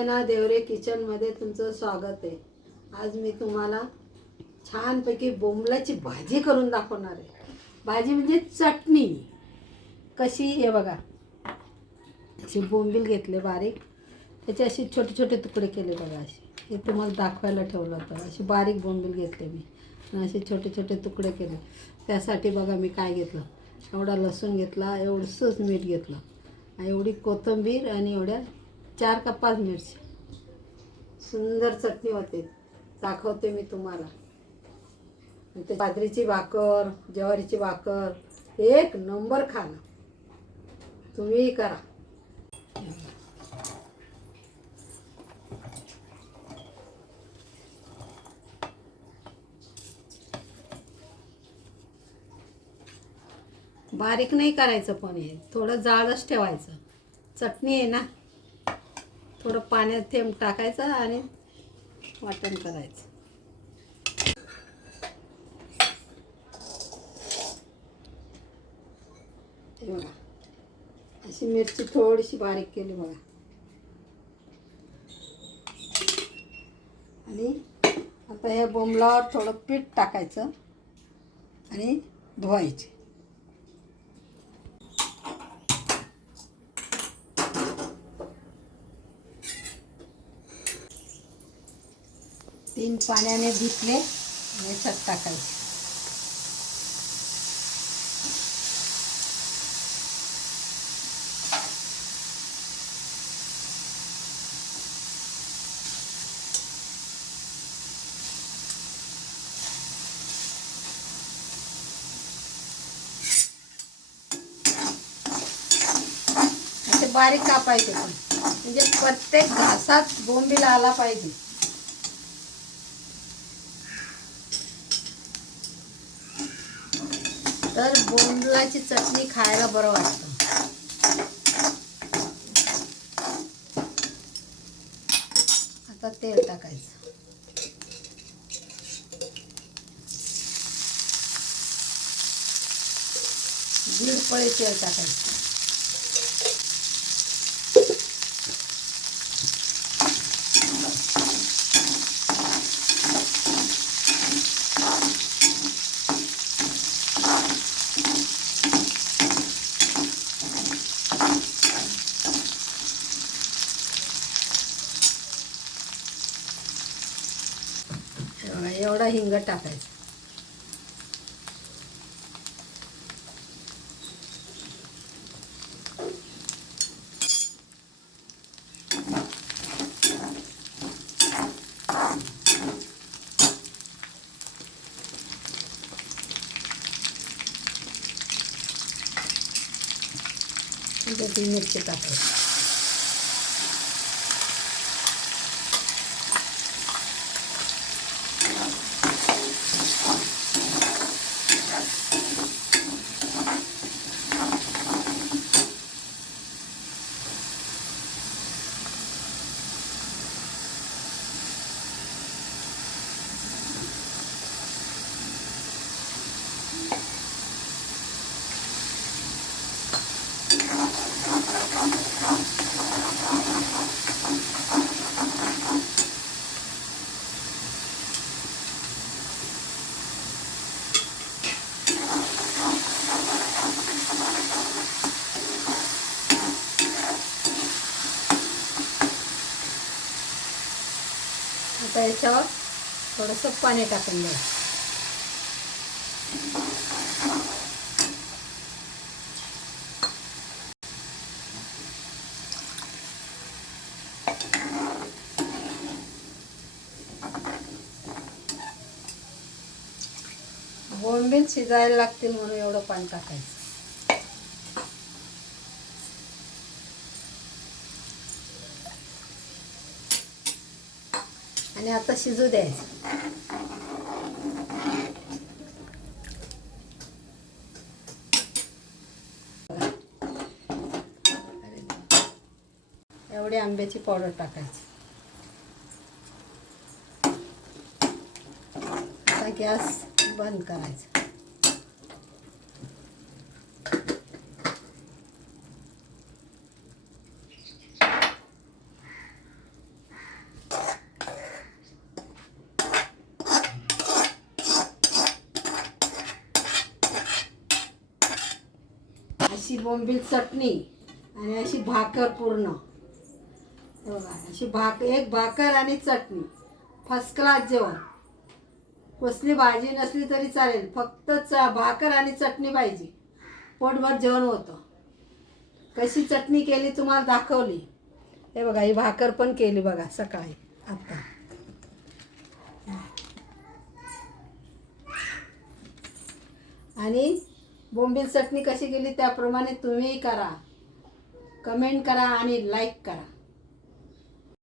अंजना देवरे किचनमध्ये तुमचं स्वागत आहे. आज मी तुम्हाला छानपैकी बोंबलाची भाजी करून दाखवणार आहे. भाजी म्हणजे चटणी. कशी हे बघा. अशी बोंबील घेतले बारीक. त्याचे असे छोटे छोटे तुकडे केले बघा असे. हे तुम्हाला दाखवायला ठेवलं होतं. अशी बारीक बोंबील घेतले मी. असे छोटे छोटे तुकडे केले. त्यासाठी बघा मी काय घेतलं. एवढा लसूण घेतला एवढंसंच मीठ घेतलं. एवढी कोथिंबीर आणि एवढ्या चार कप्पाच मिरची. सुंदर चटणी होते. दाखवते मी तुम्हाला. ते बाजरीची भाकर ज्वारीची भाकर एक नंबर खाणं तुम्हीही करा. बारीक नाही करायचं पण हे. थोडं जाडच ठेवायचं. चटणी आहे ना? थोडं पाण्यात थेंब टाकायचं आणि वाटण करायचं. ते बघा. अशी मिरची थोडीशी बारीक केली बघा. आणि आता ह्या बोंबलावर थोडं पीठ टाकायचं आणि धुवायचे. तीन पाण्याने धुतले याच्यात टाकायचे. बारीक कापायचे पण. म्हणजे प्रत्येक घासात बोंबीला आला पाहिजे. तर बोंडलाची चटणी खायला बरं वाटतं. आता तेल टाकायचं. दीड पळी तेल टाकायचं. थोडा हिंग टाकायचा. मिरची टाकायची. आता याच्यावर थोडंसं पाणी टाकून द्या बोंबीन शिजायला लागतील म्हणून एवढं पाणी टाकायचं. आणि आता शिजू द्यायचं एवढी आंब्याची पावडर टाकायची आता गॅस बंद करायचा अशी बोंबील चटणी आणि अशी भाकर पूर्ण. बघा अशी भाक एक भाकर आणि चटणी. फर्स्ट क्लास जेवण. कसली भाजी नसली तरी चालेल फक्त च भाकर आणि चटणी पाहिजे. पोटभर जेवण होतं. कशी चटणी केली तुम्हाला दाखवली. हे बघा ही भाकर पण केली बघा सकाळी आता. आणि बोंबील चटणी कशी केली त्याप्रमाणे तुम्हीही करा. कमेंट करा आणि लाईक करा.